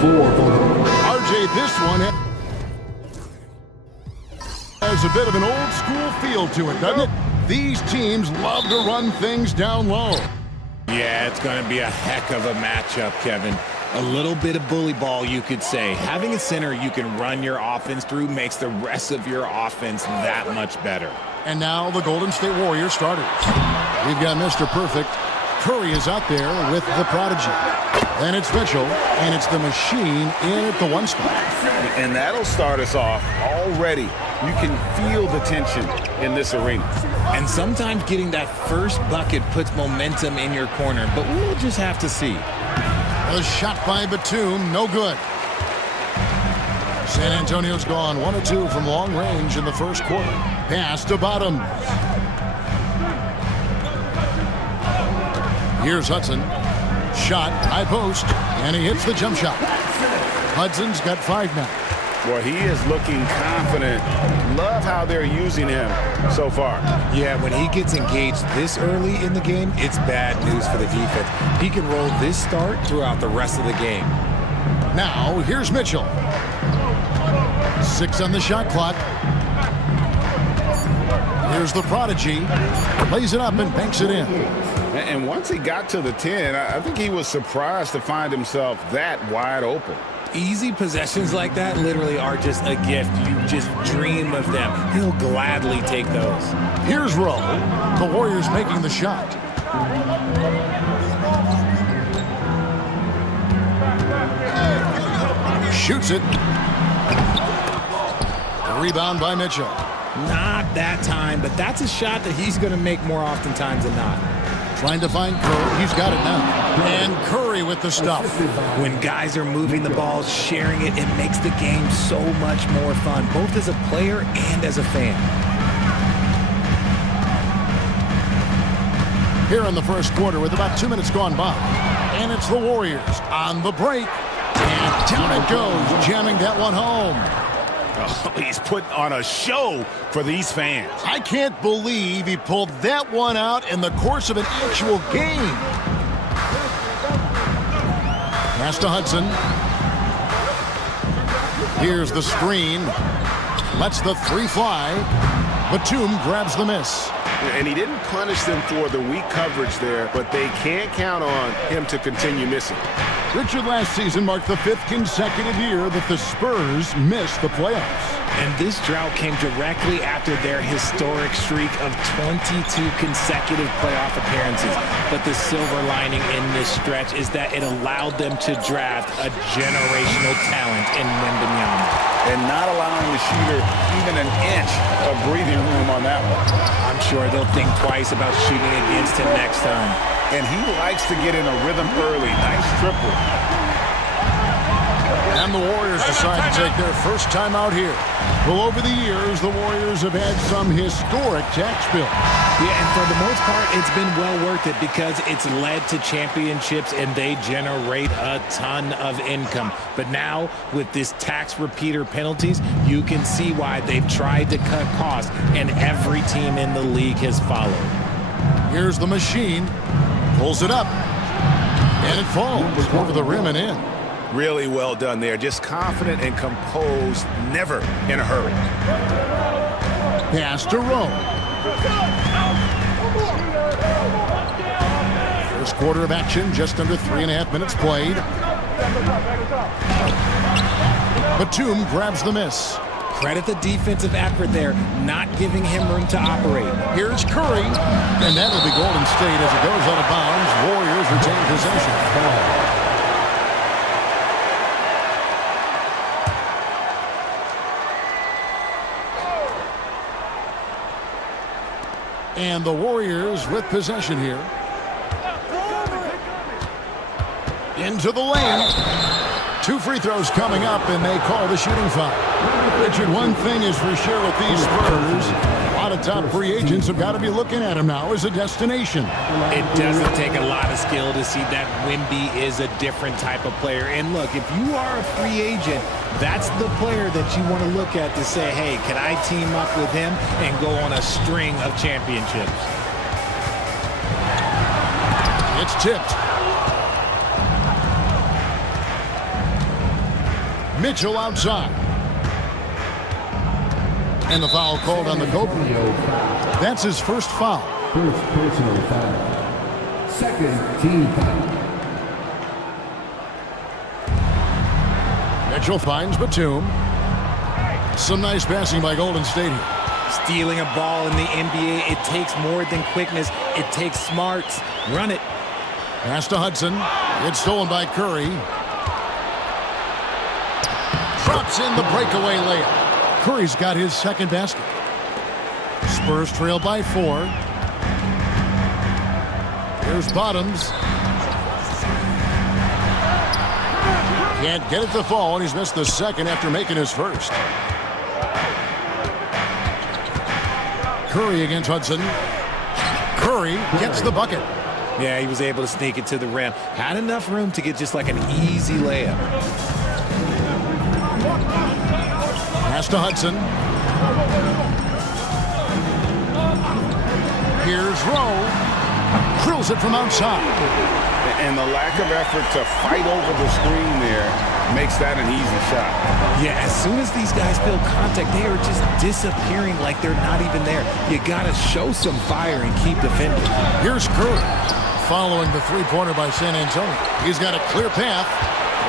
RJ, this one has a bit of an old school feel to it, doesn't it? These teams love to run things down low. Yeah, it's going to be a heck of a matchup, Kevin. A little bit of bully ball, you could say. Having a center you can run your offense through makes the rest of your offense that much better. And now the Golden State Warriors starters. We've got Mr. Perfect. Curry is out there with the prodigy. Then it's Mitchell, and it's the machine in at the one spot. And that'll start us off already. You can feel the tension in this arena. And sometimes getting that first bucket puts momentum in your corner, but we'll just have to see. A shot by Batum, no good. San Antonio's gone 1 of 2 from long range in the first quarter. Pass to Bottoms. Here's Hudson. Shot, high post, and he hits the jump shot. Hudson's got 5 now. Boy, he is looking confident. Love how they're using him so far. Yeah, when he gets engaged this early in the game, it's bad news for the defense. He can roll this start throughout the rest of the game. Now, here's Mitchell. 6 on the shot clock. Here's the prodigy. Lays it up and banks it in. And once he got to the 10, I think he was surprised to find himself that wide open. Easy possessions like that literally are just a gift. You just dream of them. He'll gladly take those. Here's Rowe. The Warriors making the shot. Shoots it. The rebound by Mitchell. Not that time, but that's a shot that he's going to make more oftentimes than not. Trying to find Curry. He's got it now. And Curry with the stuff. When guys are moving the ball, sharing it, it makes the game so much more fun, both as a player and as a fan. Here in the first quarter with about 2 minutes gone by. And it's the Warriors on the break. And down it goes, jamming that one home. Oh, he's put on a show for these fans. I can't believe he pulled that one out in the course of an actual game. Pass to Hudson. Here's the screen. Lets the 3 fly. Batum grabs the miss. And he didn't punish them for the weak coverage there, but they can't count on him to continue missing. Richard, last season marked the 5th consecutive year that the Spurs missed the playoffs. And this drought came directly after their historic streak of 22 consecutive playoff appearances. But the silver lining in this stretch is that it allowed them to draft a generational talent in Wembanyama. And not allowing the shooter even an inch of breathing room on that one. I'm sure they'll think twice about shooting against him next time. And he likes to get in a rhythm early. Nice triple. And the Warriors decide to take their first time out here. Well, over the years, the Warriors have had some historic tax bills. Yeah, and for the most part, it's been well worth it because it's led to championships and they generate a ton of income. But now, with this tax repeater penalties, you can see why they've tried to cut costs, and every team in the league has followed. Here's the machine. Pulls it up. And it falls over the rim and in. Really well done there. Just confident and composed, never in a hurry. Pass to Rowe. First quarter of action, just under 3.5 minutes played. Batum grabs the miss. Credit the defensive effort there, not giving him room to operate. Here's Curry. And that will be Golden State as it goes out of bounds. Warriors retain possession. And the Warriors with possession here. Into the lane. 2 free throws coming up, and they call the shooting foul. Richard, one thing is for sure with these Spurs, a lot of top free agents have got to be looking at him now as a destination. It doesn't take a lot of skill to see that Wemby is a different type of player. And look, if you are a free agent, that's the player that you want to look at to say, hey, can I team up with him and go on a string of championships? It's tipped. Mitchell outside. And the foul called on the Cobra. That's his first foul. First personal foul. Second team foul. Mitchell finds Batum. Some nice passing by Golden State here. Stealing a ball in the NBA, it takes more than quickness. It takes smarts. Run it. Pass to Hudson. It's stolen by Curry. Drops in the breakaway layup. Curry's got his second basket. Spurs trail by 4. Here's Bottoms. Can't get it to fall, and he's missed the second after making his first. Curry against Hudson. Curry gets the bucket. Yeah, he was able to sneak it to the rim. Had enough room to get just like an easy layup. Pass to Hudson. Here's Rowe. Drills it from outside. And the lack of effort to fight over the screen there makes that an easy shot. Yeah, as soon as these guys feel contact, they are just disappearing like they're not even there. You got to show some fire and keep defending. Here's Curry. Following the three-pointer by San Antonio. He's got a clear path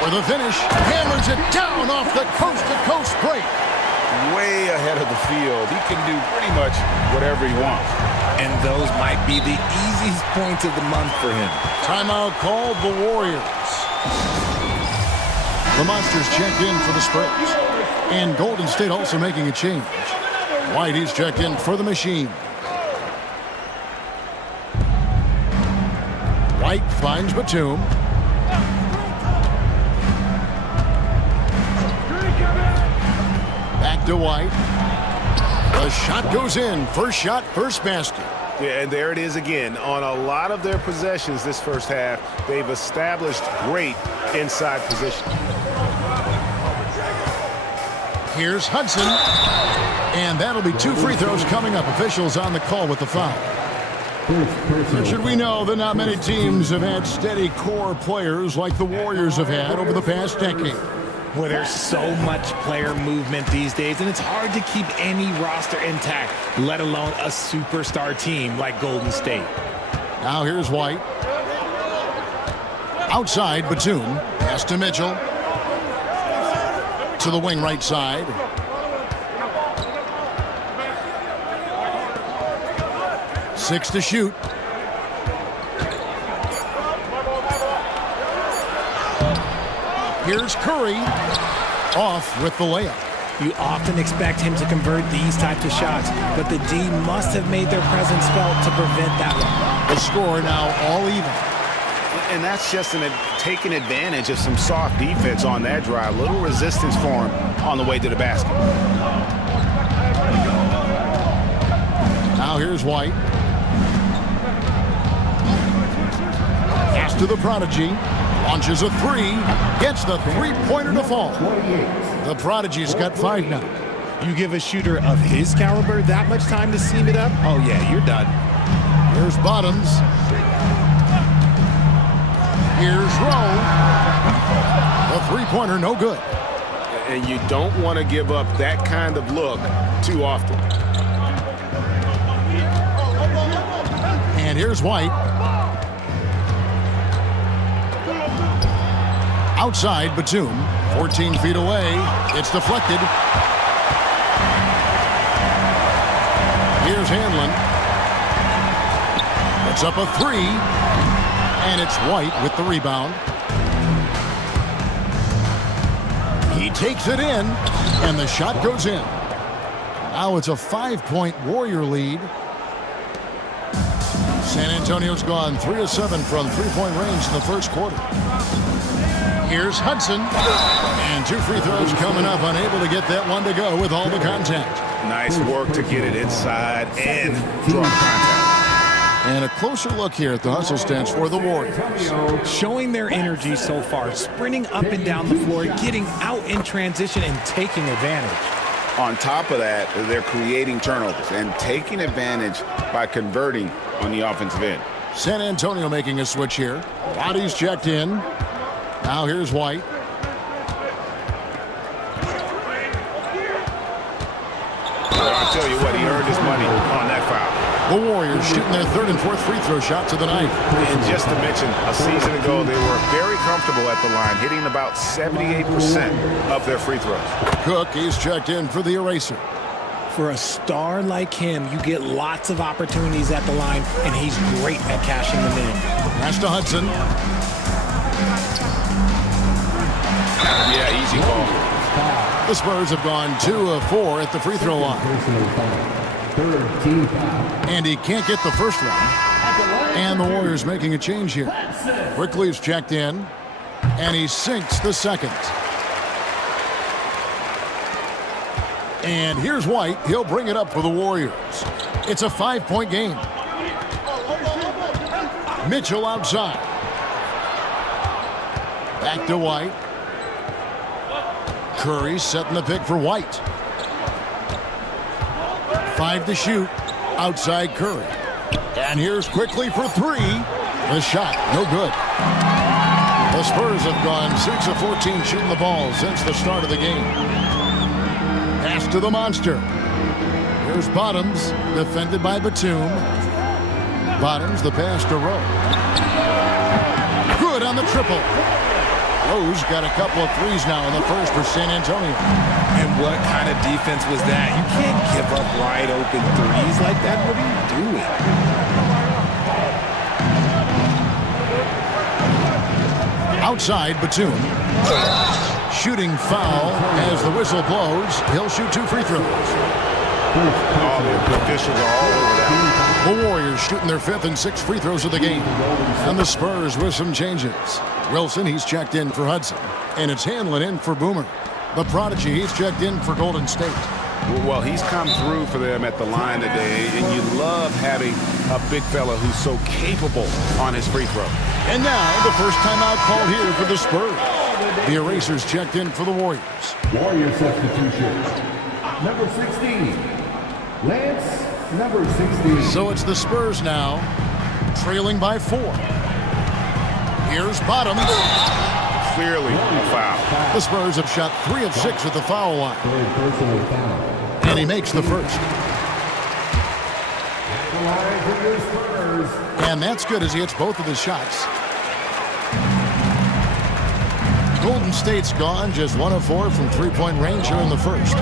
for the finish. Hammers it down off the coast-to-coast break. Way ahead of the field. He can do pretty much whatever he wants. And those might be the easiest points of the month for him. Timeout called the Warriors. The Monsters checked in for the Spurs. And Golden State also making a change. White, he's checked in for the Machine. White finds Batum. Back to White. The shot goes in. First shot, first basket. Yeah, and there it is again. On a lot of their possessions this first half, they've established great inside position. Here's Hudson. And that'll be 2 free throws coming up. Officials on the call with the foul. Should we know that not many teams have had steady core players like the Warriors have had over the past decade. Well, there's so much player movement these days, and it's hard to keep any roster intact, let alone a superstar team like Golden State. Now here's White. Outside, Batum. Pass to Mitchell. To the wing right side. Six to shoot. Here's Curry. Off with the layup. You often expect him to convert these types of shots, but the D must have made their presence felt to prevent that one. The score now all even. And that's just taking advantage of some soft defense on that drive. Little resistance for him on the way to the basket. Now here's White. Pass to the Prodigy. Launches a 3. Gets the three-pointer to fall. The Prodigy's got 5 now. You give a shooter of his caliber that much time to seam it up? Oh, yeah, you're done. Here's Bottoms. Here's Rowe. The three-pointer, no good. And you don't want to give up that kind of look too often. And here's White. Outside, Batum. 14 feet away. It's deflected. Here's Hanlon. It's up a 3. And it's White with the rebound. He takes it in. And the shot goes in. Now it's a 5-point Warrior lead. San Antonio's gone 3 of 7 from three-point range in the first quarter. Here's Hudson. And 2 free throws coming up. Unable to get that one to go with all the contact. Nice work to get it inside and draw the contact. And a closer look here at the hustle stats for the Warriors. Showing their energy so far, sprinting up and down the floor, getting out in transition and taking advantage. On top of that, they're creating turnovers and taking advantage by converting on the offensive end. San Antonio making a switch here. Bodies checked in. Now here's White. I'll tell you what, he earned his money on that foul. The Warriors shooting their third and fourth free throw shots of the night. And just to mention, a season ago, they were very comfortable at the line, hitting about 78% of their free throws. Cook, he's checked in for the eraser. For a star like him, you get lots of opportunities at the line, and he's great at cashing them in. Pass to Hudson. Yeah, easy ball. The Spurs have gone 2 of 4 at the free throw line. Third team foul. And he can't get the first one. And the Warriors making a change here. Quickly's checked in, and he sinks the second. And here's White. He'll bring it up for the Warriors. It's a 5-point game. Mitchell outside. Back to White. Curry setting the pick for White. 5 to shoot. Outside Curry. And here's Quickly for 3. The shot, no good. The Spurs have gone 6 of 14 shooting the ball since the start of the game. Pass to the monster. Here's Bottoms, defended by Batum. Bottoms, the pass to Rowe. Good on the triple. Rowe's got a couple of threes now in the first for San Antonio. And what kind of defense was that? You can't give up wide open threes like that. What are you doing? Outside, Batum. Shooting foul as the whistle blows. He'll shoot 2 free throws. All the officials are all over that. The Warriors shooting their 5th and 6th free throws of the game. And the Spurs with some changes. Wilson, he's checked in for Hudson. And it's Hanlon in for Boomer. The Prodigy, he's checked in for Golden State. Well, he's come through for them at the line today, and you love having a big fella who's so capable on his free throw. And now, the first timeout called here for the Spurs. The Erasers checked in for the Warriors. Warrior substitution. Number 16. Lance, number 16. So it's the Spurs now, trailing by 4. Here's Bottoms. Clearly a foul. The Spurs have shot 3 of 6 at the foul line. Third personal foul. And he makes the first. The line for your Spurs. And that's good as he hits both of his shots. Golden State's gone just 1 of 4 from three-point range here in the first.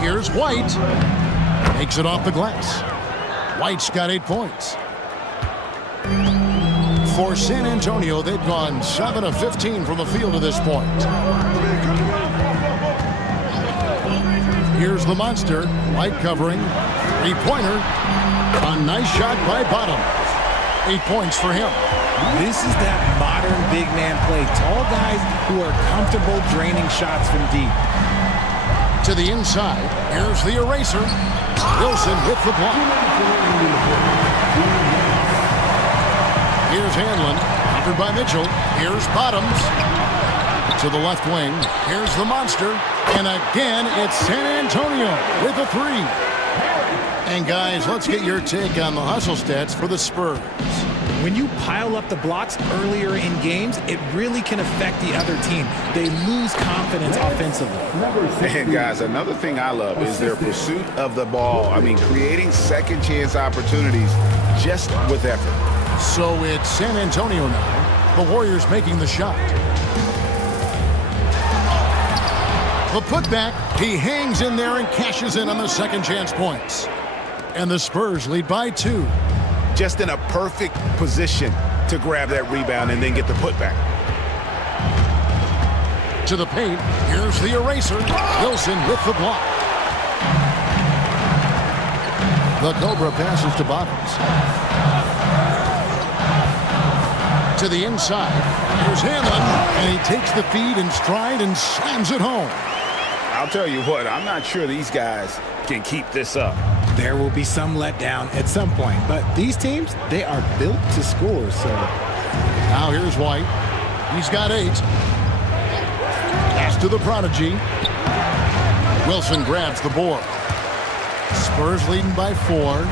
Here's White. Makes it off the glass. White's got 8 points. For San Antonio, they've gone 7 of 15 from the field to this point. Here's the monster. White covering. 3-pointer. A nice shot by Bottom. 8 points for him. This is that modern big man play. Tall guys who are comfortable draining shots from deep. To the inside. Here's the eraser. Wilson with the block. Here's Hanlon, covered by Mitchell. Here's Bottoms. To the left wing. Here's the monster. And again, it's San Antonio with a 3. And guys, let's get your take on the hustle stats for the Spurs. When you pile up the blocks earlier in games, it really can affect the other team. They lose confidence offensively. And guys, another thing I love is their pursuit of the ball. I mean, creating second chance opportunities just with effort. So it's San Antonio now. The Warriors making the shot. The putback, he hangs in there and cashes in on the second chance points. And the Spurs lead by 2. Just in a perfect position to grab that rebound and then get the putback. To the paint, here's the eraser. Wilson with the block. The Cobra passes to Bottoms. To the inside, here's Hanlon, and he takes the feed in stride and slams it home. I'll tell you what, I'm not sure these guys can keep this up. There will be some letdown at some point, but these teams, they are built to score, so. Now here's White. He's got 8. Pass to the Prodigy. Wilson grabs the board. Spurs leading by 4.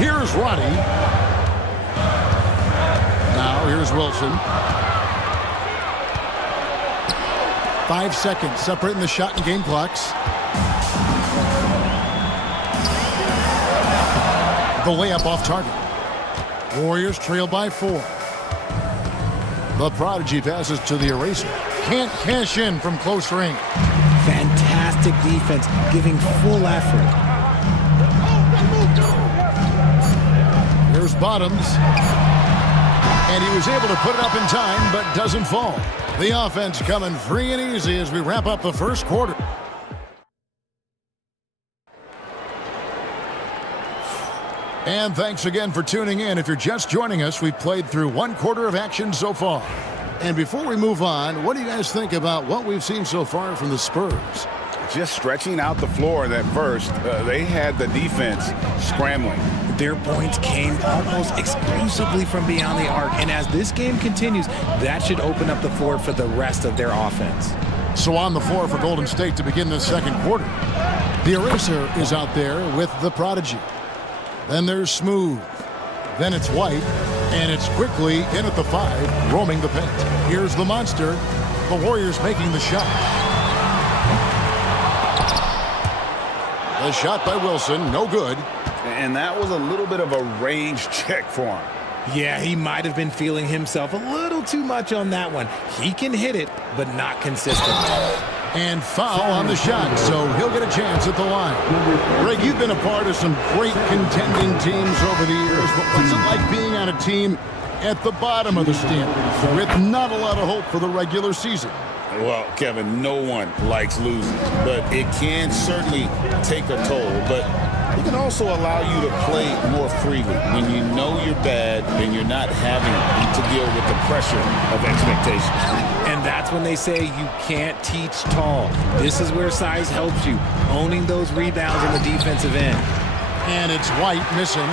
Here's Roddy. Now here's Wilson. 5 seconds separating the shot and game clocks. The layup off target. Warriors trail by 4. The Prodigy passes to the eraser. Can't cash in from close range. Fantastic defense, giving full effort. Here's Bottoms. And he was able to put it up in time, but doesn't fall. The offense coming free and easy as we wrap up the first quarter. And thanks again for tuning in. If you're just joining us, we've played through 1 quarter of action so far. And before we move on, what do you guys think about what we've seen so far from the Spurs? Just stretching out the floor at first. They had the defense scrambling. Their points came almost exclusively from beyond the arc. And as this game continues, that should open up the floor for the rest of their offense. So on the floor for Golden State to begin the second quarter. The eraser is out there with the Prodigy. Then there's Smooth. Then it's White. And it's quickly in at the 5, roaming the paint. Here's the Monster. The Warriors making the shot. The shot by Wilson, no good. And that was a little bit of a range check for him. Yeah, he might have been feeling himself a little too much on that one. He can hit it, but not consistently. And foul on the shot, so he'll get a chance at the line. Greg, you've been a part of some great contending teams over the years. But what's it like being on a team at the bottom of the standings with not a lot of hope for the regular season? Well, Kevin, no one likes losing, but it can certainly take a toll. But it can also allow you to play more freely when you know you're bad and you're not having to deal with the pressure of expectations. And that's when they say you can't teach tall. This is where size helps you, owning those rebounds on the defensive end. And it's White missing.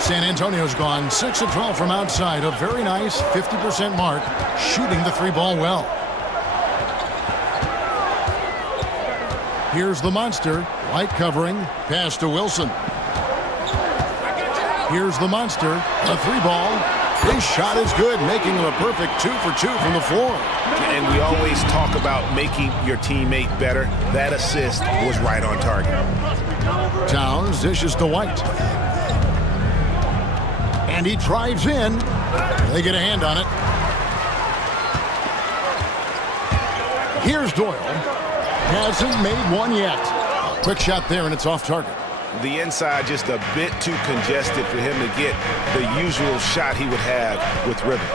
San Antonio's gone 6 of 12 from outside. A very nice 50% mark, shooting the 3-ball well. Here's the Monster. White covering. Pass to Wilson. Here's the Monster. A 3-ball. His shot is good, making him a perfect 2 for 2 from the floor. And we always talk about making your teammate better. That assist was right on target. Towns dishes to White. And he drives in. They get a hand on it. Here's Doyle. Hasn't made one yet. Quick shot there, and it's off target. The inside just a bit too congested for him to get the usual shot he would have with rhythm.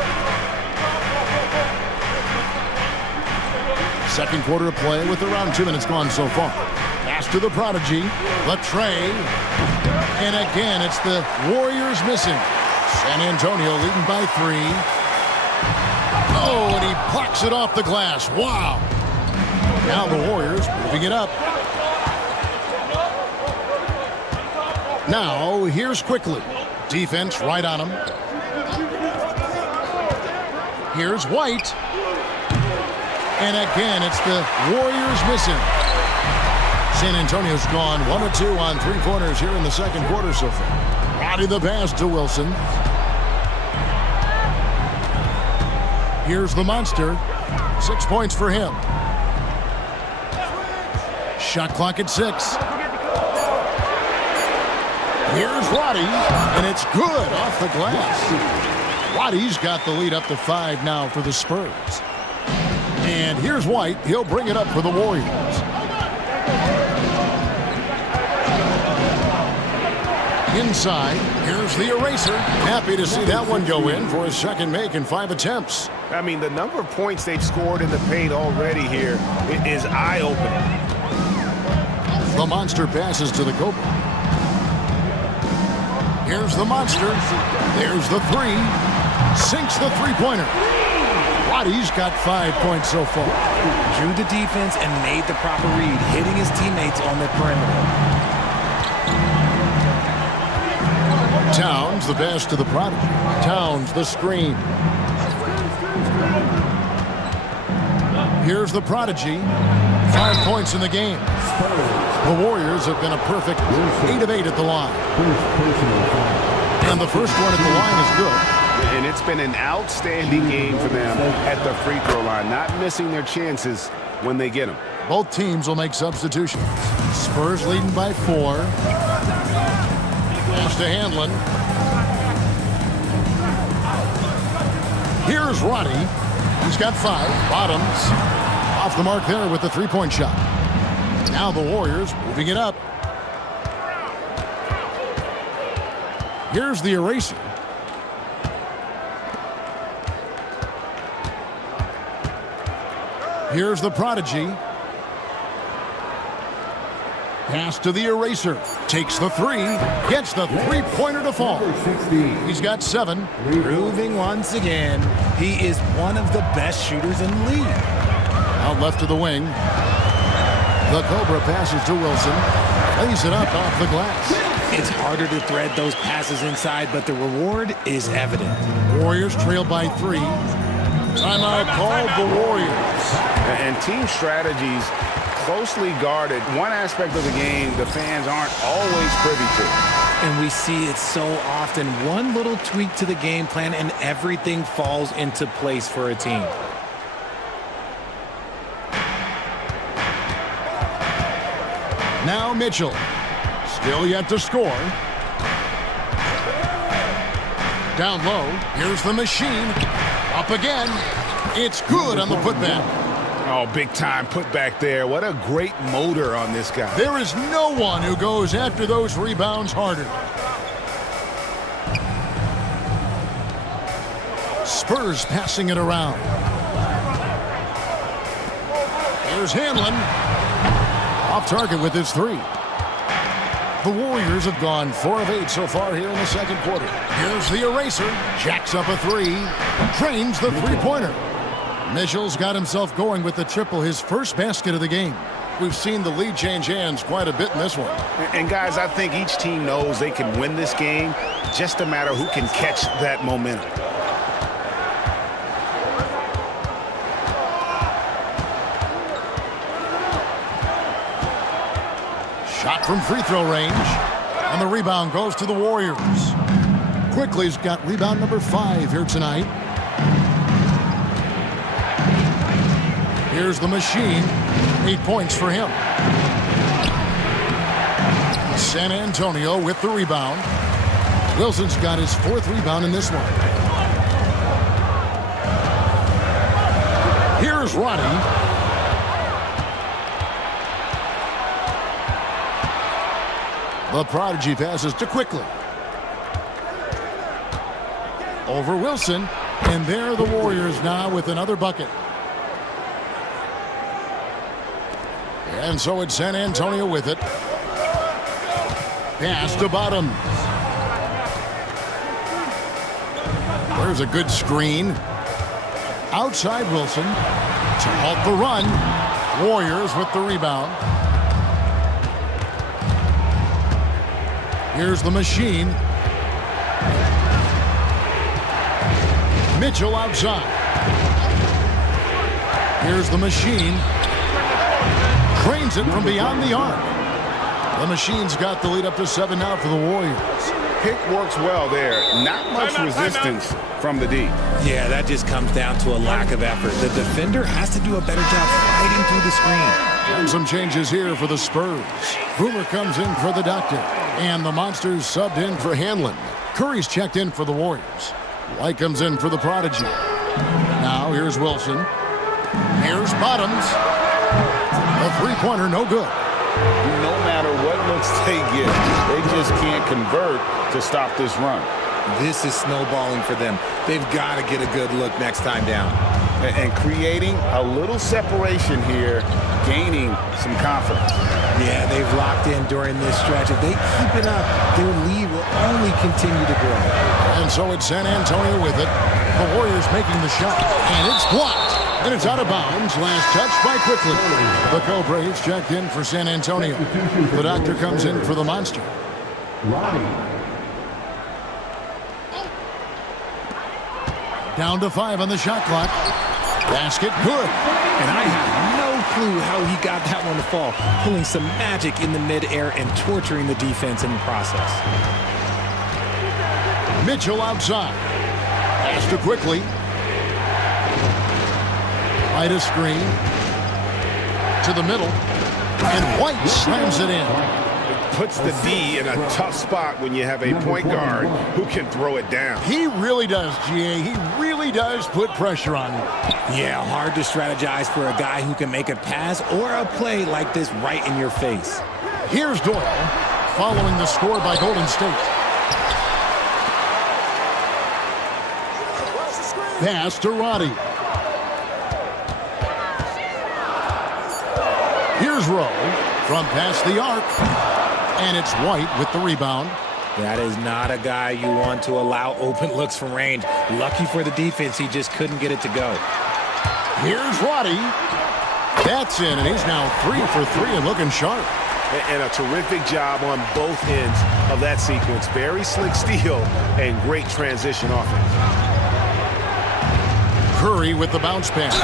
Second quarter of play with around 2 minutes gone so far. Pass to the Prodigy. Latrey. And again, it's the Warriors missing. San Antonio leading by 3. Oh, and he plucks it off the glass. Wow. Now the Warriors moving it up. Now, here's Quickly. Defense right on him. Here's White. And again, it's the Warriors missing. San Antonio's gone 1 of 2 on 3-pointers here in the second quarter so far. Roddy the pass to Wilson. Here's the Monster. 6 points for him. Shot clock at 6. Here's Roddy, and it's good off the glass. Roddy's got the lead up to 5 now for the Spurs. And here's White. He'll bring it up for the Warriors. Inside, here's the eraser. Happy to see that one go in for his second make in 5 attempts. I mean, the number of points they've scored in the paint already here is eye-opening. The Monster passes to the Cobra. Here's the Monster. There's the 3. Sinks the 3-pointer. Roddy's got 5 points so far. Drew the defense and made the proper read, hitting his teammates on the perimeter. Towns the pass to the Prodigy. Towns the screen. Here's the Prodigy. 5 points in the game. The Warriors have been a perfect 8 of 8 at the line. And the first one at the line is good. And it's It's been an outstanding game for them at the free throw line, not missing their chances when they get them. Both teams will make substitutions. Spurs leading by 4. Pass to Handlin. Here's Ronnie. He's got 5. Bottoms. Off the mark there with the three-point shot. Now the Warriors moving it up. Here's the eraser. Here's the prodigy. Pass to the eraser. Takes the 3. Gets the three-pointer to fall. He's got 7. Proving once again, he is one of the best shooters in the league. Out left to the wing. The Cobra passes to Wilson. Lays it up off the glass. It's harder to thread those passes inside, but the reward is evident. Warriors trail by 3. Timeout called the Warriors. And team strategies closely guarded. One aspect of the game the fans aren't always privy to. And we see it so often. One little tweak to the game plan and everything falls into place for a team. Now Mitchell. Still yet to score. Down low. Here's the machine. Up again. It's good on the putback. Oh, big time putback there. What a great motor on this guy. There is no one who goes after those rebounds harder. Spurs passing it around. Here's Handlin. Off target with his 3. The Warriors have gone 4 of 8 so far here in the second quarter. Here's the eraser. Jacks up a 3. Drains the three-pointer. Mitchell's got himself going with the triple, his first basket of the game. We've seen the lead change hands quite a bit in this one. And guys, I think each team knows they can win this game. Just a matter who can catch that momentum. Shot from free throw range. And the rebound goes to the Warriors. Quickly's got rebound number 5 here tonight. Here's the machine. 8 points for him. San Antonio with the rebound. Wilson's got his 4th rebound in this one. Here's Ronnie. The prodigy passes to Quickly. Over Wilson. And there are the Warriors now with another bucket. And so it's San Antonio with it. Pass to Bottoms. There's a good screen. Outside Wilson to halt the run. Warriors with the rebound. Here's the machine. Mitchell outside. Here's the machine. Trains it from beyond the arc. The machine's got the lead up to 7 now for the Warriors. Pick works well there. Not much resistance from the D. Yeah, that just comes down to a lack of effort. The defender has to do a better job fighting through the screen. And some changes here for the Spurs. Boomer comes in for the Doctor. And the Monsters subbed in for Handlin. Curry's checked in for the Warriors. White comes in for the Prodigy. Now here's Wilson. Here's Bottoms. A three-pointer, no good. No matter what looks they get, they just can't convert to stop this run. This is snowballing for them. They've got to get a good look next time down. And creating a little separation here, gaining some confidence. Yeah, they've locked in during this stretch. If they keep it up, their lead will only continue to grow. And so it's San Antonio with it. The Warriors making the shot. And it's blocked. And it's out of bounds. Last touch by Quickly. The Cobra is checked in for San Antonio. The Doctor comes in for the Monster. Down to 5 on the shot clock. Basket good. And I have no clue how he got that one to fall. Pulling some magic in the midair and torturing the defense in the process. Mitchell outside. Pass to quickly. Right a screen. To the middle. And White slams it in. Puts the D in a tough spot when you have a point guard who can throw it down. He really does, GA. He really does put pressure on him. Yeah, hard to strategize for a guy who can make a pass or a play like this right in your face. Here's Doyle, following the score by Golden State. Pass to Roddy. Here's Rowe from past the arc. And it's White with the rebound. That is not a guy you want to allow open looks from range. Lucky for the defense, he just couldn't get it to go. Here's Roddy. That's in, and he's now 3 for 3 and looking sharp. And a terrific job on both ends of that sequence. Very slick steal and great transition offense. Curry with the bounce pass.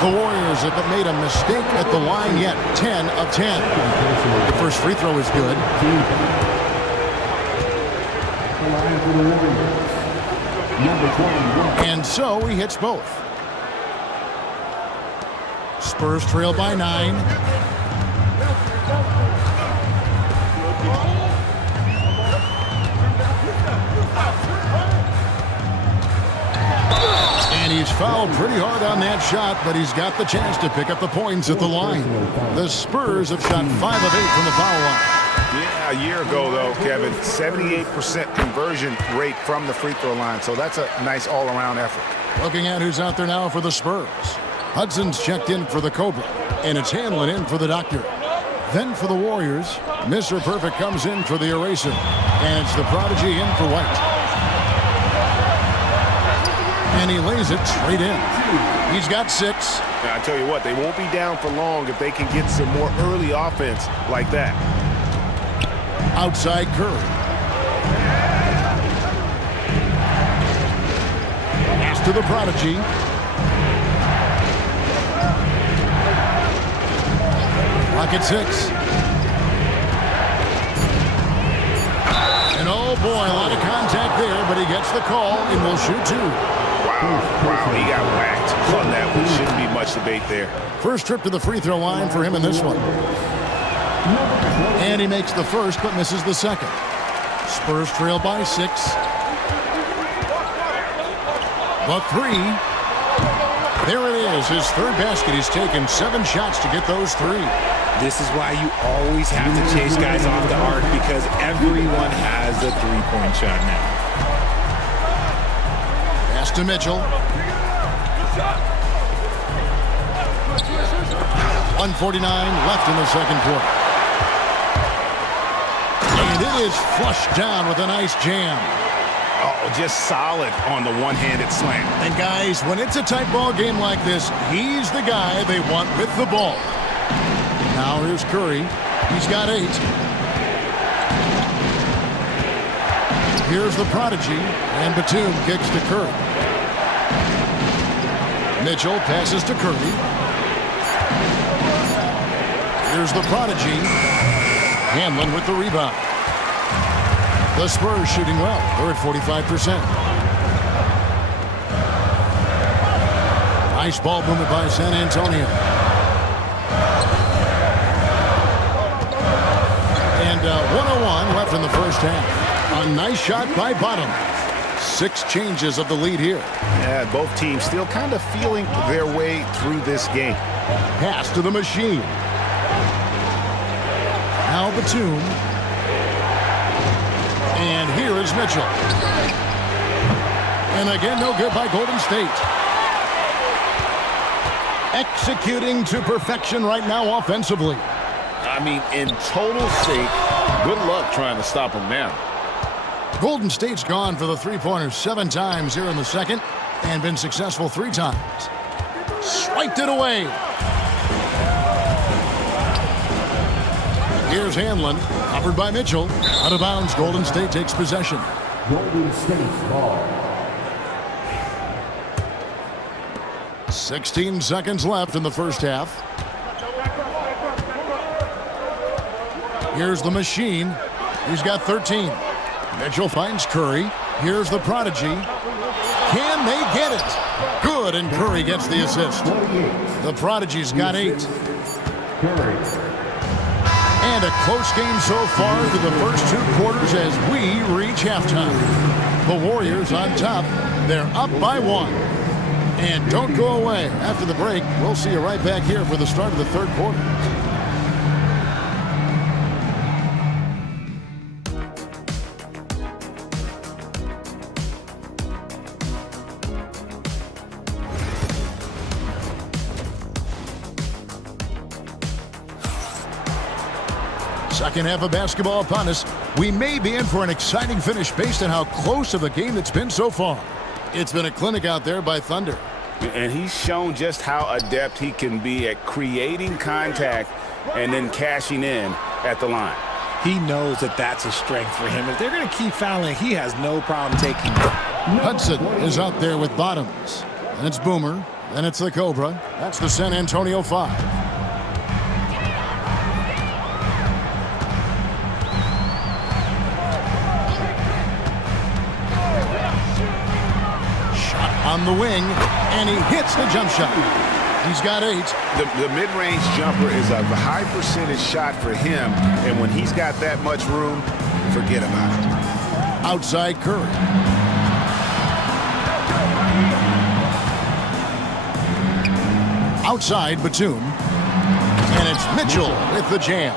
The Warriors have made a mistake at the line yet. 10 of 10. The first free throw is good. And so he hits both. Spurs trail by 9. And he's fouled pretty hard on that shot, but he's got the chance to pick up the points at the line. The Spurs have shot 5 of 8 from the foul line. Yeah, a year ago, though, Kevin, 78% conversion rate from the free throw line. So that's a nice all-around effort. Looking at who's out there now for the Spurs. Hudson's checked in for the Cobra, and it's Hanlon in for the Doctor. Then for the Warriors, Mr. Perfect comes in for the Eraser, and it's the Prodigy in for White. And he lays it straight in. He's got 6. Now, I tell you what, they won't be down for long if they can get some more early offense like that. Outside Curry. Pass to the Prodigy. Rocket 6. And oh boy, a lot of contact there, but he gets the call and will shoot 2. Wow, he got whacked on that one. Shouldn't be much debate there. First trip to the free throw line for him in this one. And he makes the first, but misses the second. Spurs trail by 6. The 3. There it is, his third basket. He's taken 7 shots to get those 3. This is why you always have to chase guys off the arc, because everyone has a three-point shot now. Pass to Mitchell. 1:49 left in the second quarter. And it is flushed down with a nice jam. Oh, just solid on the one-handed slam. And guys, when it's a tight ball game like this, he's the guy they want with the ball. Now here's Curry. He's got 8. Here's the Prodigy, and Batum kicks to Curry. Mitchell passes to Curry. Here's the Prodigy. Hanlon with the rebound. The Spurs shooting well. They're at 45%. Nice ball movement by San Antonio. And 1:01 left in the first half. A nice shot by Bottom. 6 changes of the lead here. Yeah, both teams still kind of feeling their way through this game. Pass to the machine. Now Batum. And here is Mitchell. And again, no good by Golden State. Executing to perfection right now offensively. I mean, in total sync, good luck trying to stop him now. Golden State's gone for the three-pointers 7 times here in the second and been successful 3 times. Swiped it away. Here's Hanlon, covered by Mitchell. Out of bounds, Golden State takes possession. Golden State's ball. 16 seconds left in the first half. Here's the machine. He's got 13. Mitchell finds Curry. Here's the prodigy. Can they get it? Good, and Curry gets the assist. The prodigy's got 8. And a close game so far through the first 2 quarters as we reach halftime. The Warriors on top. They're up by 1. And don't go away. After the break, we'll see you right back here for the start of the 3rd quarter. Second half of basketball upon us. We may be in for an exciting finish based on how close of a game it's been so far. It's been a clinic out there by Thunder. And he's shown just how adept he can be at creating contact and then cashing in at the line. He knows that that's a strength for him. If they're going to keep fouling, he has no problem taking it. Hudson is out there with Bottoms. And it's Boomer. Then it's the Cobra. That's the San Antonio 5. On the wing, and he hits the jump shot. He's got 8. The mid-range jumper is a high percentage shot for him, and when he's got that much room, forget about it. Outside Curry. Outside Batum. And it's Mitchell with the jam.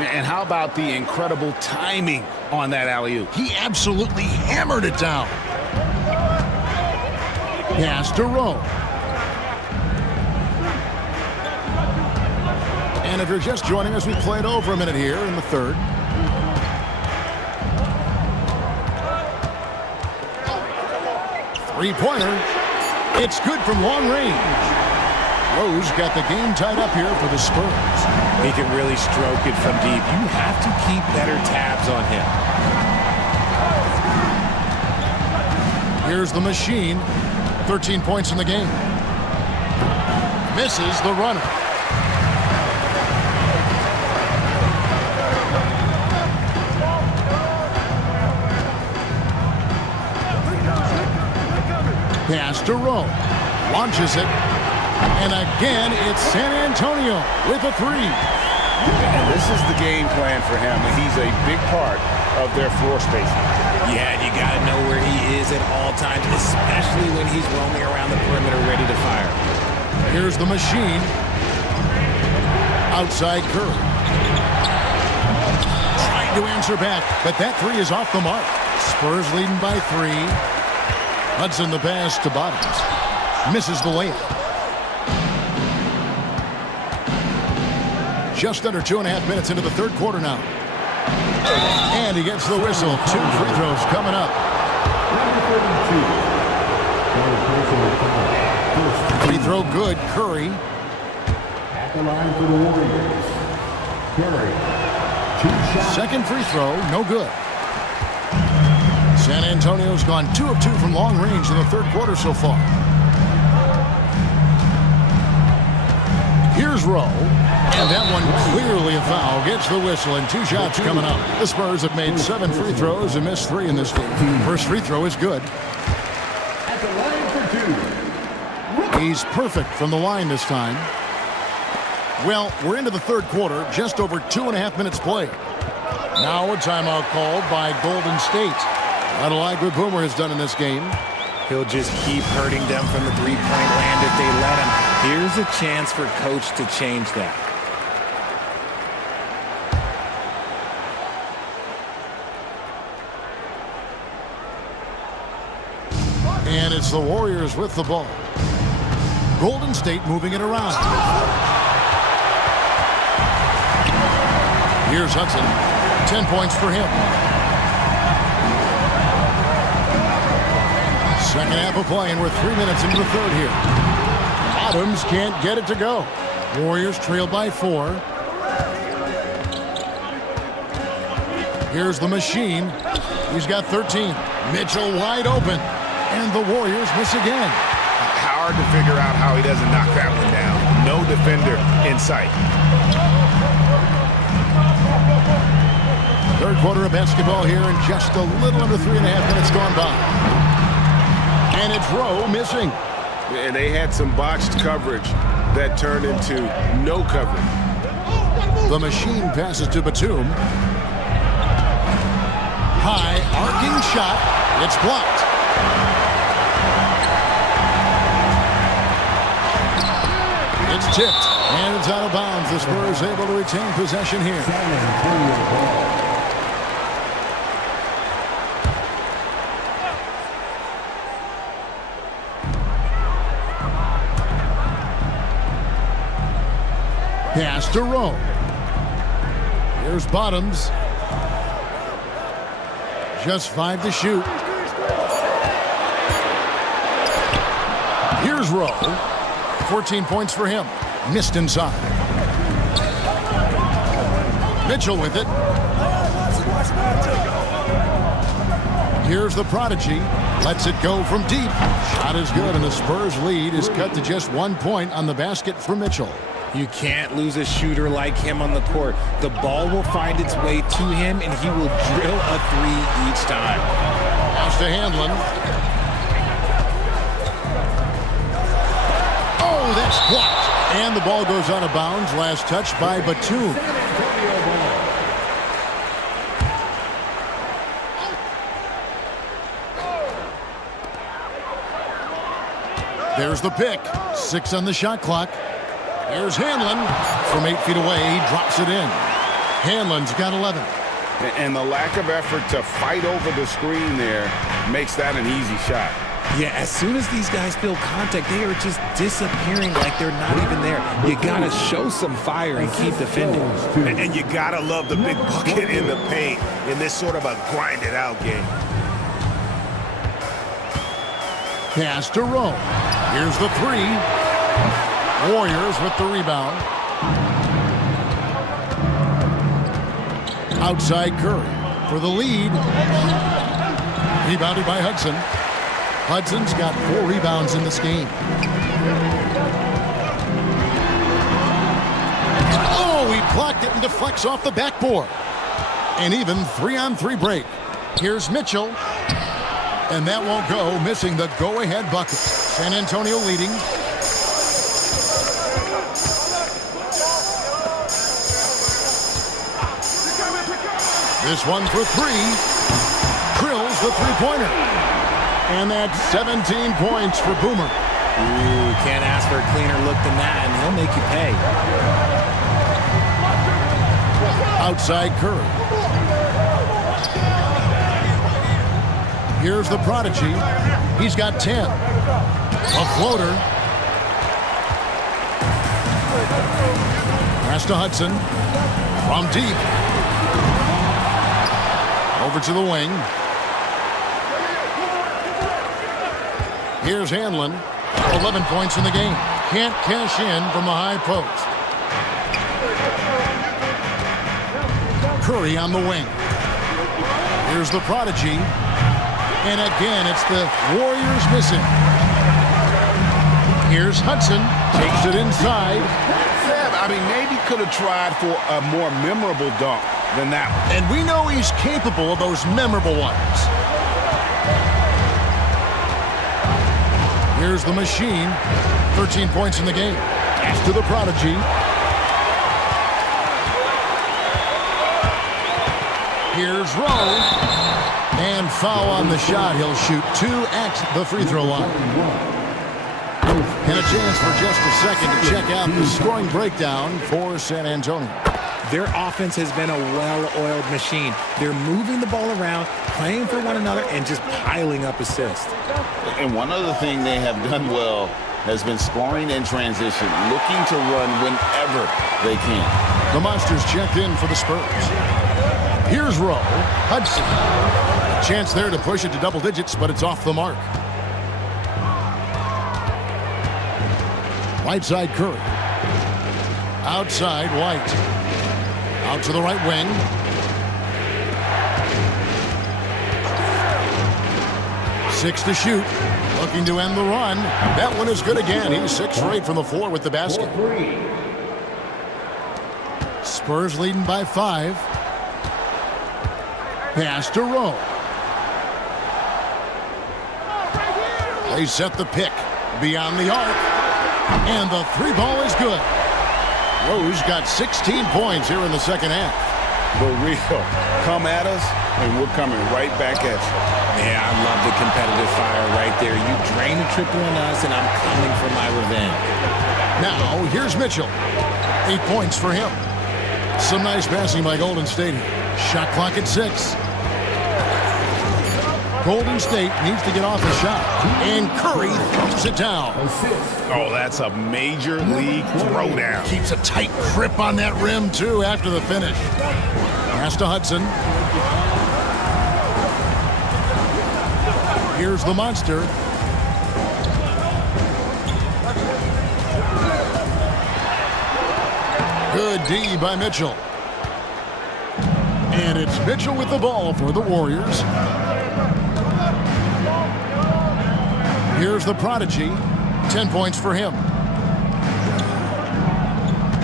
And how about the incredible timing on that alley-oop? He absolutely hammered it down. Pass to Rowe. And if you're just joining us, we played over a minute here in the 3rd. Three-pointer. It's good from long range. Rose got the game tied up here for the Spurs. He can really stroke it from deep. You have to keep better tabs on him. Here's the machine. 13 points in the game. Misses the runner. Pass to Rowe. Launches it. And again, it's San Antonio with a 3. And this is the game plan for him. He's a big part of their floor spacing. Yeah, and you got to know where he is at all times, especially when he's roaming around the perimeter ready to fire. Here's the machine. Outside Curry. Trying to answer back, but that 3 is off the mark. Spurs leading by 3. Hudson the pass to Bottoms. Misses the layup. Just under 2.5 minutes into the 3rd quarter now. And he gets the whistle. 2 free throws coming up. Free throw good. Curry. At the line for the Warriors. Curry. 2 shots. Second free throw, no good. San Antonio's gone 2 of 2 from long range in the 3rd quarter so far. Here's Rowe. And that one clearly a foul. Gets the whistle and 2 shots coming up. The Spurs have made 7 free throws and missed 3 in this game. First free throw is good. At the line for 2. He's perfect from the line this time. Well, we're into the 3rd quarter, just over 2.5 minutes played. Now a timeout called by Golden State. Not like what Boomer has done in this game. He'll just keep hurting them from the three-point land if they let him. Here's a chance for Coach to change that. And it's the Warriors with the ball. Golden State moving it around. Here's Hudson. 10 points for him. Second half of play, and we're 3 minutes into the 3rd here. Bottoms can't get it to go. Warriors trail by 4. Here's the machine. He's got 13. Mitchell wide open. And the Warriors miss again. Hard to figure out how he doesn't knock that one down. No defender in sight. Third quarter of basketball here, and just a little under 3.5 minutes gone by. And it's Rowe missing. And they had some botched coverage that turned into no coverage. The machine passes to Batum. High, arcing shot. It's blocked. It's tipped, and it's out of bounds. The Spurs able to retain possession here. Pass to Rowe. Here's Bottoms. Just 5 to shoot. Here's Rowe. 14 points for him. Missed inside. Mitchell with it. Here's the prodigy. Lets it go from deep. Shot is good, and the Spurs lead is cut to just 1 point on the basket for Mitchell. You can't lose a shooter like him on the court. The ball will find its way to him, and he will drill a 3 each time. Pass to Hanlon. Oh, that's blocked. And the ball goes out of bounds. Last touch by Batum. There's the pick. 6 on the shot clock. Here's Hanlon from 8 feet away. He drops it in. Hanlon's got 11. And the lack of effort to fight over the screen there makes that an easy shot. Yeah, as soon as these guys feel contact, they are just disappearing like they're not even there. You got to show some fire and keep defending. And you got to love the big bucket in the paint in this sort of a grinded-out game. Pass to Rowe. Here's the 3. Warriors with the rebound. Outside Curry for the lead. Rebounded by Hudson. Hudson's got 4 rebounds in this game. Oh, he blocked it and deflects off the backboard. And even 3-on-3 break. Here's Mitchell. And that won't go, missing the go-ahead bucket. San Antonio leading. This one for 3. Drills the three-pointer. And that's 17 points for Boomer. Ooh, can't ask for a cleaner look than that, and he'll make you pay. Outside Curry. Here's the prodigy. He's got 10. A floater. Pass to Hudson. From deep. Over to the wing. Here's Hanlon. 11 points in the game. Can't cash in from the high post. Curry on the wing. Here's the prodigy. And again, it's the Warriors missing. Here's Hudson. Takes it inside. I mean, maybe could have tried for a more memorable dunk than that one. And we know he's capable of those memorable ones. Here's the machine. 13 points in the game. Pass to the prodigy. Here's Rowe. And foul on the shot. He'll shoot 2 at the free throw line. And a chance for just a second to check out the scoring breakdown for San Antonio. Their offense has been a well-oiled machine. They're moving the ball around, playing for one another, and just piling up assists. And one other thing they have done well has been scoring in transition, looking to run whenever they can. The Monsters checked in for the Spurs. Here's Rowe. Hudson. A chance there to push it to double digits, but it's off the mark. Right side Curry. Outside White. Out to the right wing. Six to shoot. Looking to end the run. That one is good again. He's 6 for 8 from the floor with the basket. Spurs leading by 5. Pass to Rowe. They set the pick beyond the arc. And the three ball is good. Rose got 16 points here in the second half. The real come at us, and we're coming right back at you. Yeah, I love the competitive fire right there. You drain a triple on us, and I'm coming for my revenge. Now, here's Mitchell. 8 points for him. Some nice passing by Golden State. Shot clock at 6. Golden State needs to get off a shot. And Curry throws it down. Oh, that's a major league throwdown. Keeps a tight grip on that rim, too, after the finish. Pass to Hudson. Here's the monster. Good D by Mitchell. And it's Mitchell with the ball for the Warriors. Here's the prodigy. 10 points for him.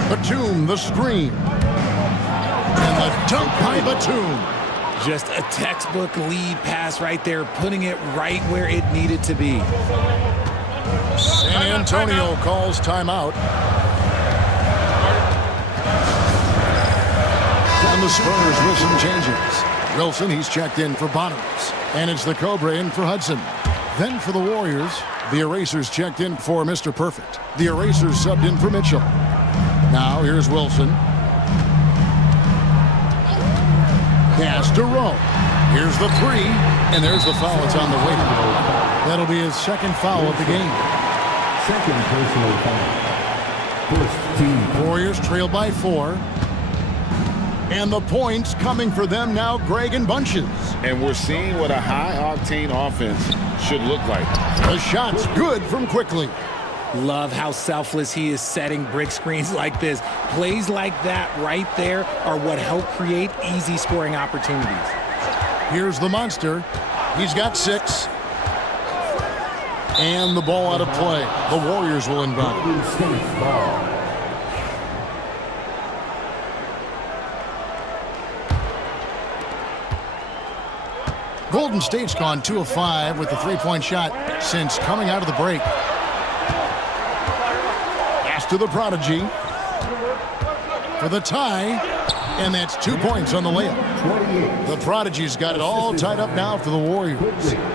Batum, the screen. And the dunk by Batum. Just a textbook lead pass right there, putting it right where it needed to be. San Antonio calls timeout. And the Spurs with some changes. Wilson, he's checked in for Bottoms. And it's the Cobra in for Hudson. Then for the Warriors, the Erasers checked in for Mr. Perfect. The Erasers subbed in for Mitchell. Now here's Wilson. Pass to Rowe. Here's the three, and there's the foul. It's on the way. That'll be his second foul of the game. Second personal foul. First team. Warriors trail by 4. And the points coming for them now, Greg and Bunches. And we're seeing what a high-octane offense should look like. The shot's good from Quickly. Love how selfless he is setting brick screens like this. Plays like that right there are what help create easy scoring opportunities. Here's the monster. He's got 6. And the ball out of play. The Warriors will inbound. Golden State's gone 2 of 5 with the three-point shot since coming out of the break. Pass to the prodigy for the tie, and that's 2 points on the layup. The prodigy's got it all tied up now for the Warriors.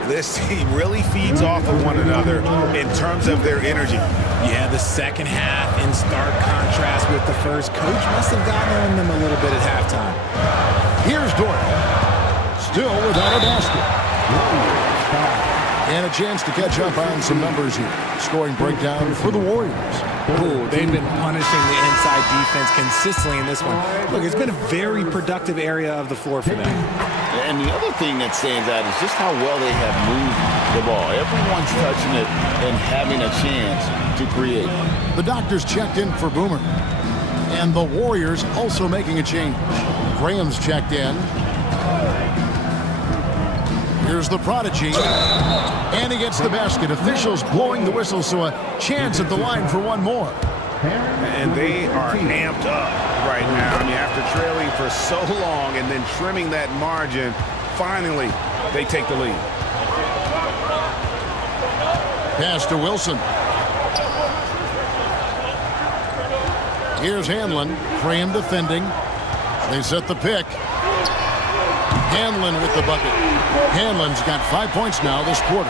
This team really feeds off of one another in terms of their energy. Yeah, the second half in stark contrast with the first. Coach must have gotten on them a little bit at halftime. Here's Dort. Still without a basket. And a chance to catch up on some numbers here. Scoring breakdown for the Warriors. Ooh, they've been punishing the inside defense consistently in this one. Look, it's been a very productive area of the floor for them. And the other thing that stands out is just how well they have moved the ball. Everyone's touching it and having a chance to create. The doctors checked in for Boomer. And the Warriors also making a change. Graham's checked in. Here's the prodigy, and he gets the basket. Officials blowing the whistle, so a chance at the line for one more. And they are amped up right now. I mean, after trailing for so long and then trimming that margin, finally they take the lead. Pass to Wilson. Here's Hanlon. Graham defending. They set the pick. Hanlon with the bucket. Hanlon's got 5 points now this quarter.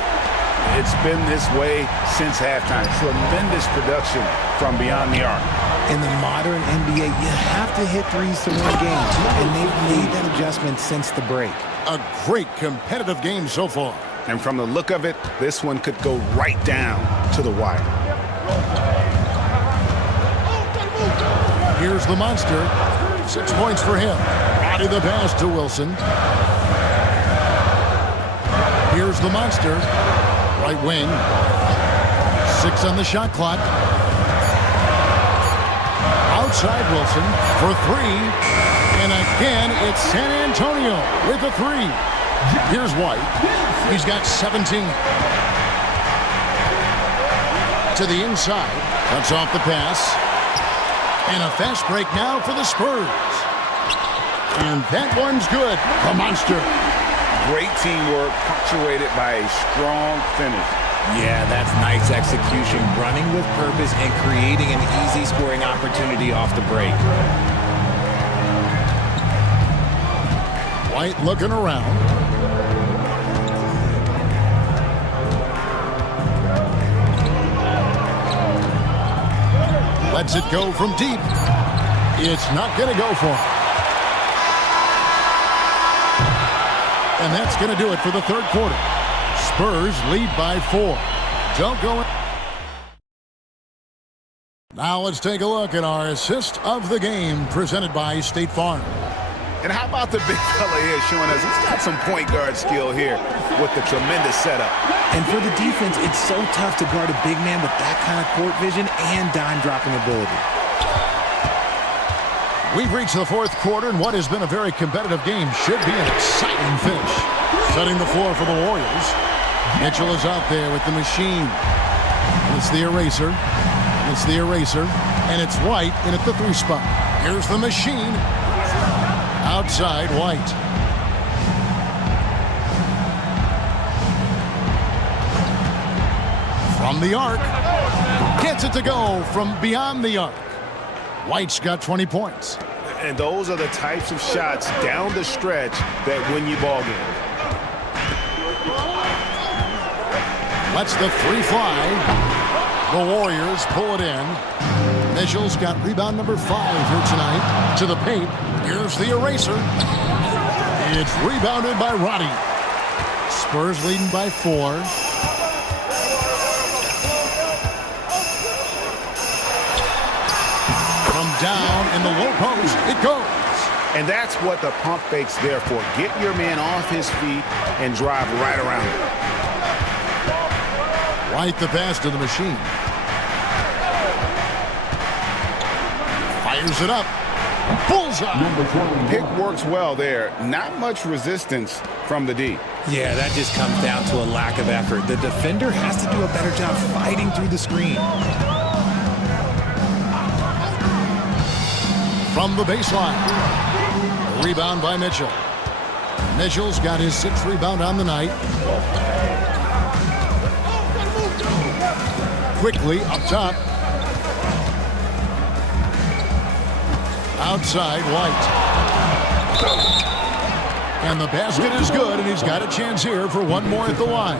It's been this way since halftime. Tremendous production from beyond the arc. In the modern NBA, you have to hit threes to win games, and they've made that adjustment since the break. A great competitive game so far. And from the look of it, this one could go right down to the wire. Here's the monster. 6 points for him. Body the pass to Wilson. Here's the monster. Right wing. 6 on the shot clock. Outside Wilson for 3. And again, it's San Antonio with a 3. Here's White. He's got 17. To the inside. Cuts off the pass. And a fast break now for the Spurs. And that one's good. The monster. Great teamwork, punctuated by a strong finish. Yeah, that's nice execution, running with purpose and creating an easy scoring opportunity off the break. White looking around. Lets it go from deep. It's not going to go for him. And that's going to do it for the third quarter. Spurs lead by 4. Don't go in. Now let's take a look at our assist of the game presented by State Farm. And how about the big fella here showing us he's got some point guard skill here with the tremendous setup. And for the defense, it's so tough to guard a big man with that kind of court vision and dime dropping ability. We've reached the fourth quarter, and what has been a very competitive game should be an exciting finish. Setting the floor for the Warriors. Mitchell is out there with the machine. It's the eraser. It's the eraser. And it's White in at the 3 spot. Here's the machine. Outside White. From the arc. Gets it to go from beyond the arc. White's got 20 points. And those are the types of shots down the stretch that win you ball games. Lets the 3 fly. The Warriors pull it in. Mitchell's got rebound number 5 here tonight. To the paint. Here's the eraser. It's rebounded by Roddy. Spurs leading by 4. From down in the low post, it goes. And that's what the pump fake's there for. Get your man off his feet and drive right around him. White the pass to the machine. Fires it up. Bullseye. Pick works well there. Not much resistance from the D. Yeah, that just comes down to a lack of effort. The defender has to do a better job fighting through the screen. From the baseline. Rebound by Mitchell. Mitchell's got his 6th rebound on the night. Quickly up top. Outside White. And the basket is good, and he's got a chance here for one more at the line.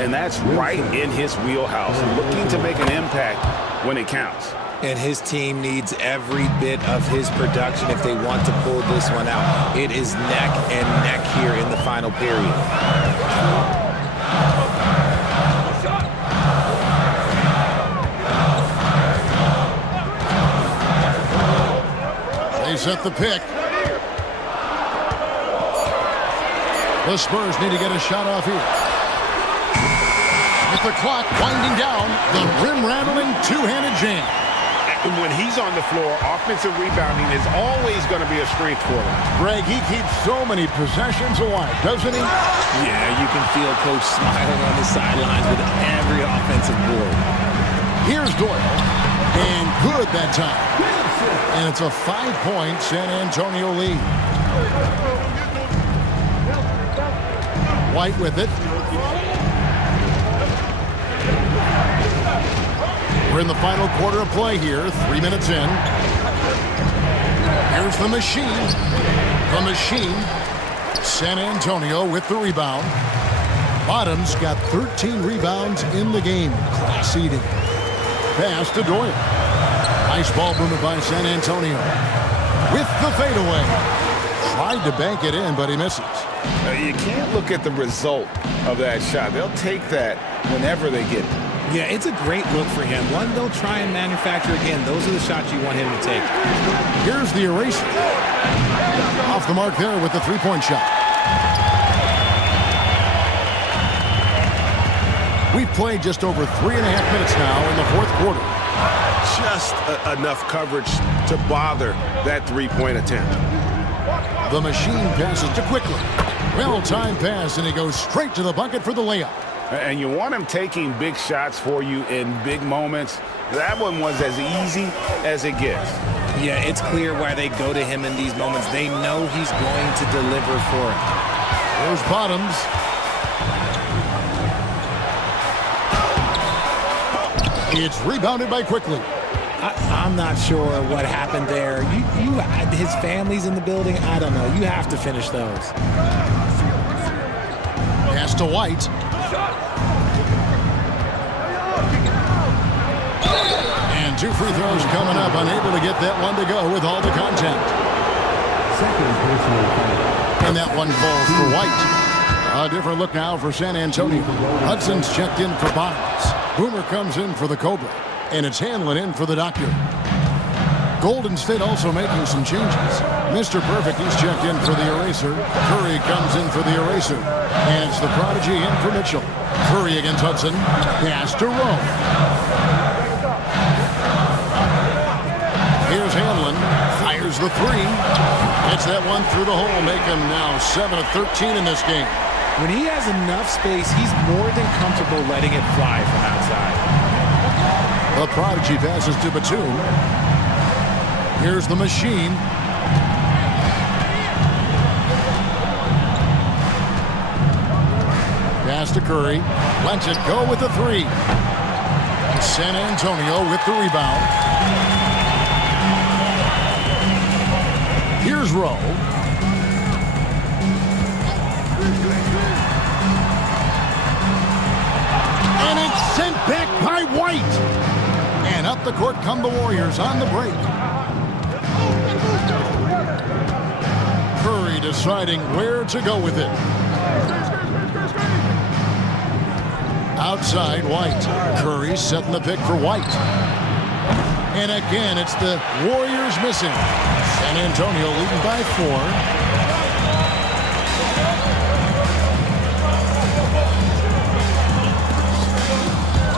And that's right in his wheelhouse. Looking to make an impact when it counts. And his team needs every bit of his production if they want to pull this one out. It is neck and neck here in the final period. They set the pick. The Spurs need to get a shot off here. With the clock winding down, the rim-rattling two-handed jam. And when he's on the floor, offensive rebounding is always going to be a strength for him. Greg, he keeps so many possessions alive, doesn't he? Yeah, you can feel Coach smiling on the sidelines with every offensive board. Here's Doyle. And good that time. And it's a 5-point San Antonio lead. White with it. We're in the final quarter of play here. 3 minutes in. Here's the machine. The machine. San Antonio with the rebound. Bottom's got 13 rebounds in the game. Class eating. Pass to Doyle. Nice ball movement by San Antonio. With the fadeaway. Tried to bank it in, but he misses. You can't look at the result of that shot. They'll take that whenever they get it. Yeah, it's a great look for him. One they'll try and manufacture again. Those are the shots you want him to take. Here's the eraser. Off the mark there with the three-point shot. We've played just over 3.5 minutes now in the fourth quarter. Just enough coverage to bother that three-point attempt. The machine passes to Quickly. Well-timed pass, and he goes straight to the bucket for the layup. And you want him taking big shots for you in big moments. That one was as easy as it gets. Yeah, it's clear why they go to him in these moments. They know he's going to deliver for it. There's Bottoms. It's rebounded by Quickly. I'm not sure what happened there. His family's in the building. I don't know. You have to finish those. Pass to White. And 2 free throws coming up. Unable to get that one to go with all the contact. Second personal foul. And that one falls for White. A different look now for San Antonio. Hudson's checked in for Bottoms. Boomer comes in for the Cobra. And it's Hanlon in for the Doctor. Golden State also making some changes. Mr. Perfect, he's checked in for the Eraser. Curry comes in for the Eraser. And it's the Prodigy in for Mitchell. Curry against Hudson. Pass to Rowe. Here's Hanlon. Fires the 3. Hits that one through the hole. Make him now 7 of 13 in this game. When he has enough space, he's more than comfortable letting it fly from outside. The Prodigy passes to Batum. Here's the Machine. Pass to Curry. Lets it go with the 3. San Antonio with the rebound. Here's Rowe. And it's sent back by White. And up the court come the Warriors on the break. Curry deciding where to go with it. Outside, White. Curry setting the pick for White. And again, it's the Warriors missing. San Antonio leading by 4.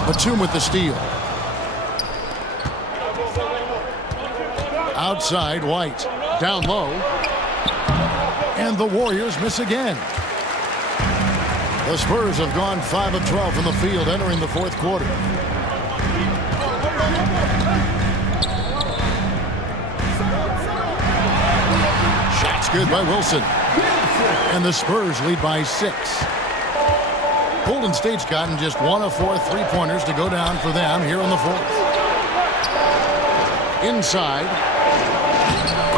Batum with the steal. Outside, White. Down low. And the Warriors miss again. The Spurs have gone 5 of 12 from the field entering the 4th quarter. Shots good by Wilson. And the Spurs lead by 6. Golden State's gotten just 1 of 4 3-pointers to go down for them here in the 4th. Inside.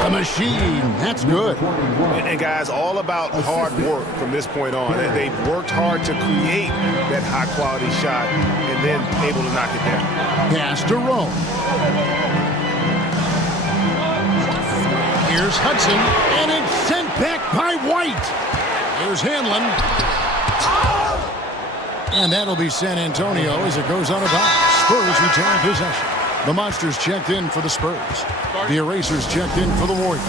The Machine. That's good. And guys, all about hard work from this point on. They've worked hard to create that high-quality shot and then able to knock it down. Pass to Rowe. Here's Hudson, and it's sent back by White. Here's Hanlon. And that'll be San Antonio as it goes on a bounce. Spurs retain possession. The Monsters checked in for the Spurs. The Erasers checked in for the Warriors.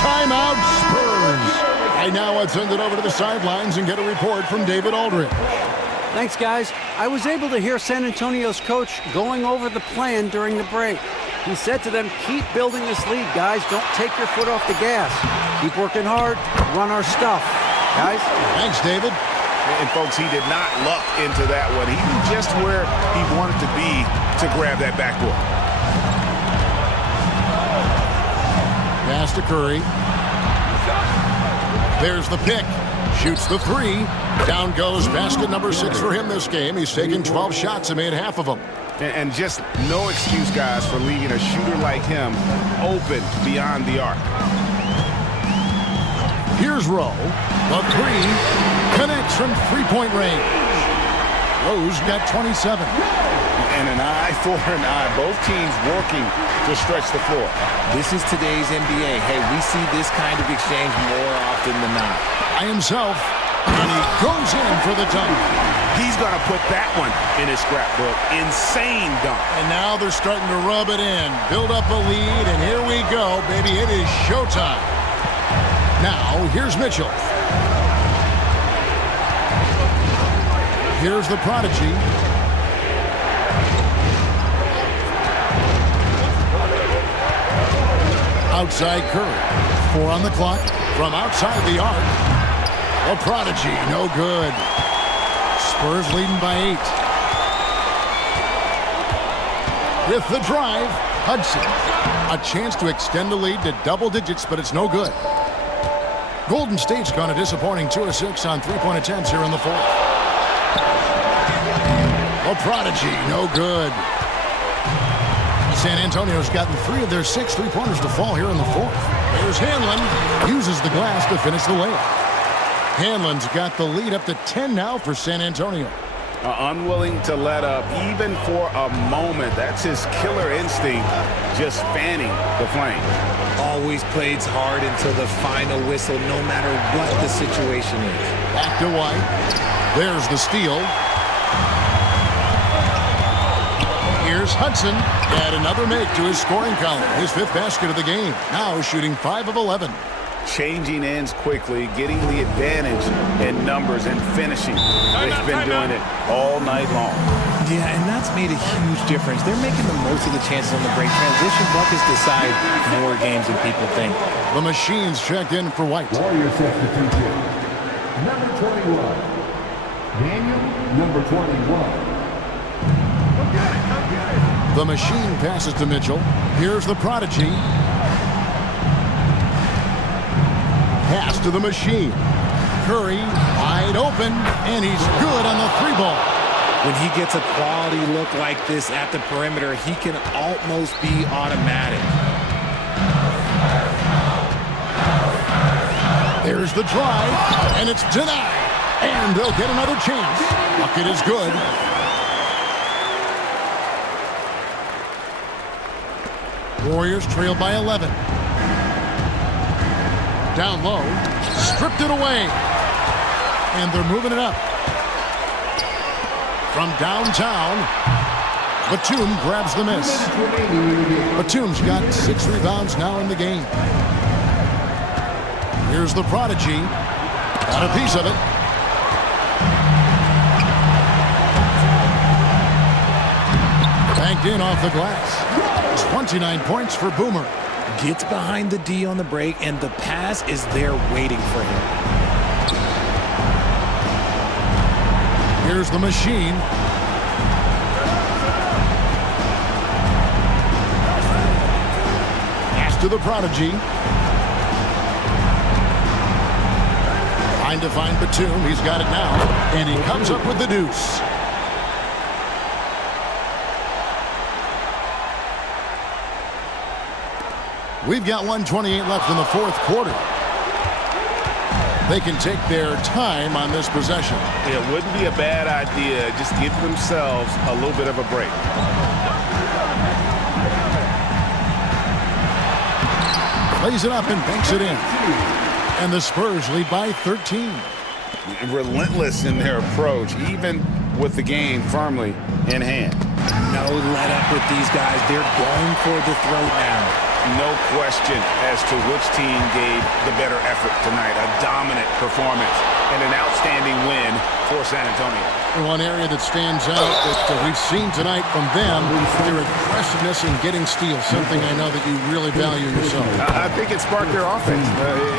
Timeout, Spurs. I now let's send it over to the sidelines and get a report from David Aldridge. Thanks, guys. I was able to hear San Antonio's coach going over the plan during the break. He said to them, keep building this lead, guys. Don't take your foot off the gas. Keep working hard. Run our stuff. Guys? Thanks, David. And, folks, he did not luck into that one. He knew just where he wanted to be to grab that backboard. Pass to Curry. There's the pick. Shoots the 3. Down goes basket number 6 for him this game. He's taken 12 shots and made half of them. And just no excuse, guys, for leaving a shooter like him open beyond the arc. Here's Rowe. The 3 connects from 3-point range. Rowe's got 27. And an eye for an eye. Both teams working to stretch the floor. This is today's NBA. Hey, we see this kind of exchange more often than not. By himself, and he goes in for the dunk. He's going to put that one in his scrapbook. Insane dunk. And now they're starting to rub it in. Build up a lead, and here we go, baby. It is showtime. Now, here's Mitchell. Here's the Prodigy. Outside Curry. 4 on the clock. From outside the arc. The Prodigy, no good. Spurs leading by 8. With the drive. Hudson. A chance to extend the lead to double digits, but it's no good. Golden State's gone a disappointing 2 of 6 on three-point attempts here in the fourth. A prodigy, no good. San Antonio's gotten 3 of their 6 three-pointers to fall here in the fourth. Here's Hanlon. Uses the glass to finish the layup. Hanlon's got the lead up to 10 now for San Antonio. Unwilling to let up even for a moment. That's his killer instinct, just fanning the flames. Always plays hard until the final whistle, no matter what the situation is. Back to White. There's the steal. Here's Hudson. Add another make to his scoring column. His 5th basket of the game. Now shooting 5 of 11. Changing ends quickly, getting the advantage in numbers and finishing. They've been doing it all night long. Yeah, and that's made a huge difference. They're making the most of the chances on the break. Transition buckets decide more games than people think. The Machine's checked in for White. Warrior substitution. Number 21. Daniel, number 21. The Machine passes to Mitchell. Here's the Prodigy. Pass to the Machine. Curry wide open, and he's good on the 3-ball. When he gets a quality look like this at the perimeter, he can almost be automatic. There's the drive, and it's denied. And they'll get another chance. Bucket is good. Warriors trail by 11. Down low, stripped it away. And they're moving it up. From downtown, Batum grabs the miss. Batum's got 6 rebounds now in the game. Here's the Prodigy. Got a piece of it. Banked in off the glass. 29 points for Boomer. Gets behind the D on the break, and the pass is there waiting for him. Here's the Machine. Pass to the Prodigy. Trying to find Batum. He's got it now. And he comes up with the deuce. We've got 1:28 left in the fourth quarter. They can take their time on this possession. It wouldn't be a bad idea. Just give themselves a little bit of a break. Lays it up and banks it in. And the Spurs lead by 13. Relentless in their approach, even with the game firmly in hand. No let up with these guys. They're going for the throat now. No question as to which team gave the better effort tonight. A dominant performance and an outstanding win for San Antonio. One area that stands out that we've seen tonight from them, their aggressiveness in getting steals, something I know that you really value yourself. I think it sparked their offense.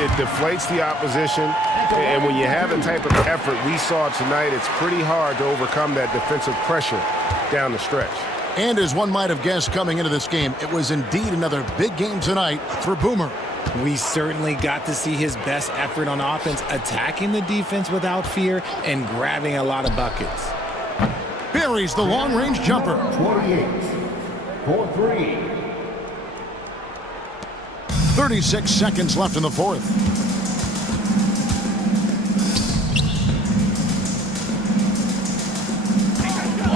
It deflates the opposition, and when you have the type of effort we saw tonight, it's pretty hard to overcome that defensive pressure down the stretch. And as one might have guessed coming into this game, it was indeed another big game tonight for Boomer. We certainly got to see his best effort on offense, attacking the defense without fear and grabbing a lot of buckets. Buries the long-range jumper. 28 for 3. 36 seconds left in the fourth.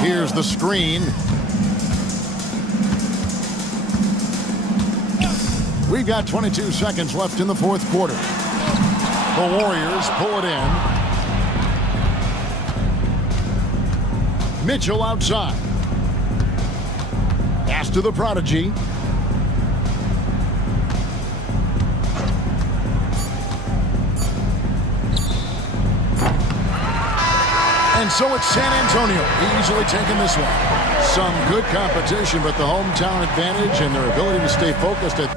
Here's the screen. We've got 22 seconds left in the fourth quarter. The Warriors pull it in. Mitchell outside. Pass to the Prodigy. And so it's San Antonio easily taking this one. Some good competition, but the hometown advantage and their ability to stay focused at